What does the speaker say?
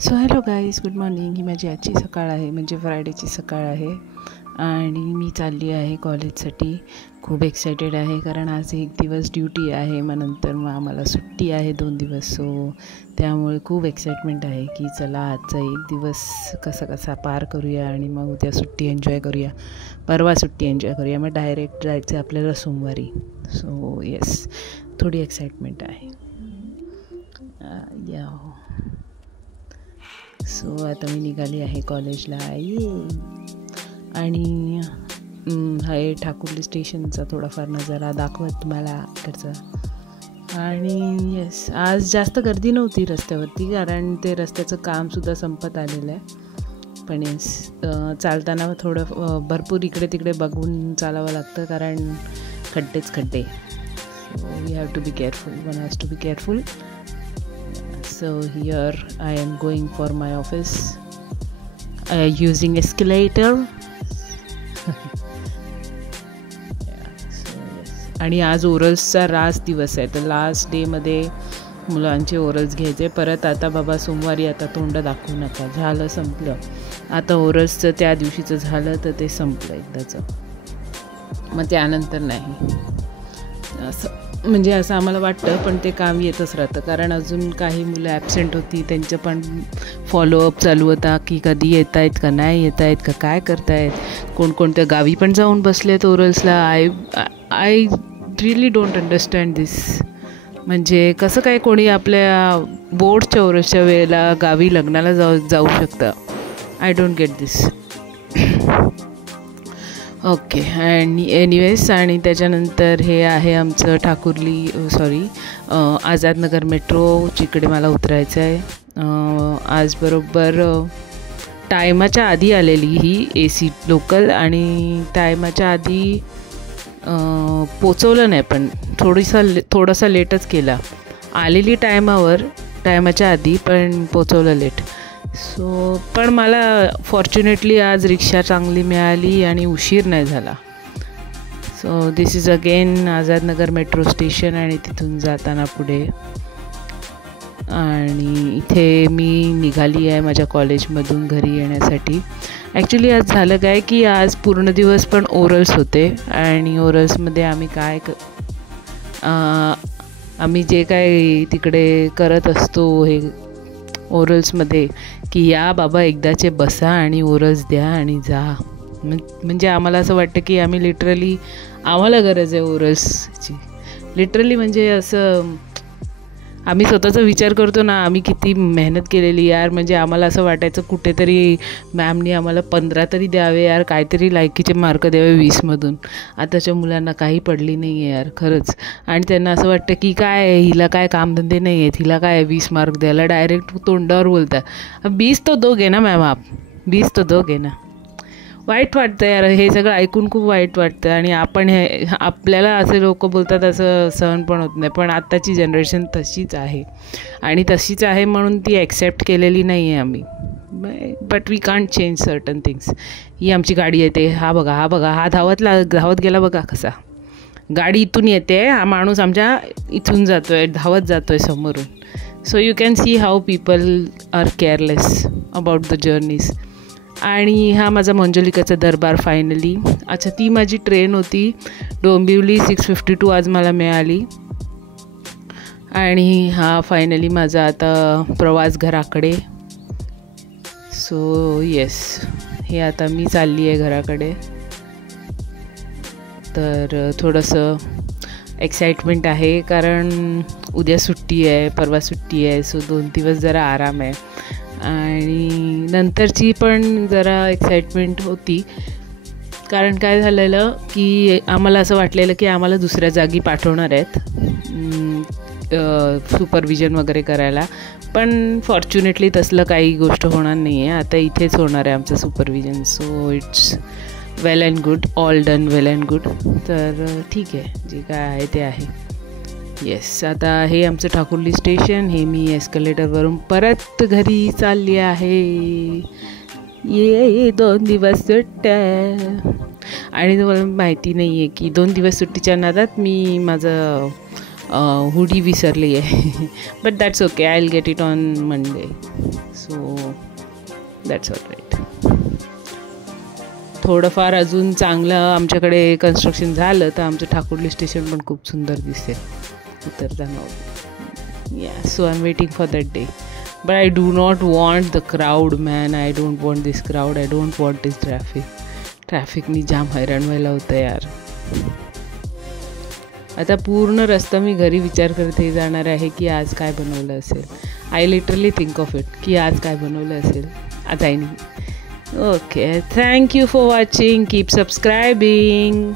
So hello guys, good morning. ही माझी आजची सकाळ आहे, म्हणजे फ्रायडेची सकाळ आहे आणि मी चालली आहे कॉलेजसाठी. खूप एक्सायटेड आहे कारण आज एक दिवस ड्युटी आहे, मग आम्हाला सुट्टी आहे 2 दिवस. सो त्यामुळे खूप एक्साइटमेंट आहे की चला आजचा एक दिवस कसा कसा पार करूया आणि मग उद्या सुट्टी एन्जॉय करूया, परवा सुट्टी एन्जॉय करूया, मग डायरेक्ट जायचं आपल्याला सोमवारी. सो येस, थोडी एक्साइटमेंट आहे. या सो आता मी निघाली आहे कॉलेजला. आणि हे ठाकुर्ली स्टेशनचा थोडाफार नजारा दाखवत तुम्हाला इकडचा. आणि येस, आज जास्त गर्दी नव्हती रस्त्यावरती कारण ते रस्त्याचं कामसुद्धा संपत आलेलं आहे. पण येस, चालताना थोडं भरपूर इकडे तिकडे बघून चालावं लागतं कारण खड्डेच खड्डे. So we have to be careful, one has to be careful. So here I am going for my office using escalator. आणि आज ओरल्सचा लास्ट दिवस आहे, तर लास्ट डेमध्ये मुलांचे ओरल्स घ्यायचे. परत आता बाबा सोमवारी आता तोंड दाखवू नका, झालं संपलं. आता ओरल्सचं त्या दिवशीचं झालं तर ते संपलं एकदाचं, मग त्यानंतर नाही. म्हणजे असं आम्हाला वाटतं, पण ते काम येतच राहतं कारण अजून काही मुलं ॲबसेंट होती, त्यांचं पण फॉलोअप चालू होता की कधी येत आहेत का, नाही येत आहेत का, काय करतायत, कोणकोणत्या गावी पण जाऊन बसलेत ओरल्सला. आय रिअली डोंट अंडरस्टँड दिस. म्हणजे कसं काय कोणी आपल्या बोर्डच्या ओरल्सच्या वेळेला गावी लग्नाला जाऊ शकतं. I don't get this. Okay, आणि एनिवेज, आणि त्याच्यानंतर हे आहे आमचं आझादनगर मेट्रो, जिकडे मला उतरायचं आहे. आज बरोबर टायमाच्या आधी आलेली ही AC लोकल, आणि टायमाच्या आधी पोचवलं नाही, पण थोडासा लेटच केला. आलेली टायमाच्या आधी, पण पोचवलं लेट. सो पण मला फॉर्च्युनेटली आज रिक्षा चांगली मिळाली आणि उशीर नाही झाला. So this is again Azad Nagar metro station, आणि तिथून जाताना पुढे. आणि इथे मी निघाली आहे माझ्या कॉलेजमधून घरी येण्यासाठी. ॲक्च्युली आज झालं काय की आज पूर्ण दिवस पण ओरल्स होते, आणि ओरल्समध्ये आम्ही जे काय तिकडे करत असतो हे ओरल्समध्ये की या बाबा एकदाचे बसा आणि ओरल्स द्या आणि जा. म्हणजे आम्हाला असं वाटतं की आम्हाला गरज आहे ओरल्सची. लिटरली म्हणजे असं आम्ही स्वतःचा विचार करतो ना, आम्ही किती मेहनत केलेली यार. म्हणजे आम्हाला असं वाटायचं कुठेतरी मॅमनी आम्हाला 15 तरी द्यावे यार, काहीतरी लायकीचे मार्क द्यावे 20मधून. आताच्या मुलांना काही पडली नाही आहे यार, खरंच. आणि त्यांना असं वाटतं की काय हिला काय कामधंदे नाही आहेत, हिला काय 20 मार्क द्यायला, डायरेक्ट तोंडावर बोलतात 20 तो दोगे ना मॅम, आप 20 तो दोगे ना. वाईट वाटतं यार, हे सगळं ऐकून खूप वाईट वाटतं. आणि आपल्याला असे लोक बोलतात असं सहन पण होत नाही. पण आत्ताची जनरेशन तशीच आहे, आणि तशीच आहे म्हणून ती ॲक्सेप्ट केलेली नाही आहे आम्ही. But we can't change certain things. ही आमची गाडी येते, हा बघा हा धावत गेला बघा कसा. गाडी इथून येते, हा माणूस आमच्या इथून धावत जातो आहे समोरून. So you can see how people are careless about the journeys. आणि हा माझा मंजुलिकाचा दरबार फायनली. अच्छा, ती माझी ट्रेन होती डोंबिवली 6:52 आज मला मिळाली. आणि हा फायनली माझा आता प्रवास घराकडे. सो येस, हे आता मी चालली आहे घराकडे. तर थोडंसं एक्साइटमेंट आहे कारण उद्या सुट्टी आहे, परवा सुट्टी आहे. सो 2 दिवस जरा आराम आहे. आणि नंतरची पण जरा एक्साइटमेंट होती कारण काय झालेलं की आम्हाला असं वाटलेलं की आम्हाला दुसऱ्या जागी पाठवणार आहेत सुपरविजन वगैरे करायला. पण फॉर्च्युनेटली तसलं काही गोष्ट होणार नाही आहे. आता इथेच होणार आहे आमचं supervision. So it's well and good, all done well and good. तर ठीक आहे, जे काय आहे ते आहे. येस, आता हे आमचं ठाकुर्ली स्टेशन. हे मी एस्कलेटरवरून परत घरी चालली आहे. ये 2 दिवस सुट्ट्या. आणि तुम्हाला माहिती नाही आहे की 2 दिवस सुट्टीच्या नादात मी माझं हुडी विसरली आहे. But that's okay, I will get it on Monday. So that's all right. थोडंफार अजून चांगलं आमच्याकडे कन्स्ट्रक्शन झालं तर आमचं ठाकुर्ली स्टेशन पण खूप सुंदर दिसेल उतरताना. So I am waiting for that day. But I do not want the crowd, man. I don't want this crowd. I don't want this traffic. ट्रॅफिकनी जाम हैराण व्हायला होतं यार. आता पूर्ण रस्ता मी घरी विचार करत हे जाणार आहे की आज काय बनवलं असेल. I literally think of it की आज काय बनवलं असेल. आता नाही. Okay, thank you for watching. Keep सबस्क्रायबिंग.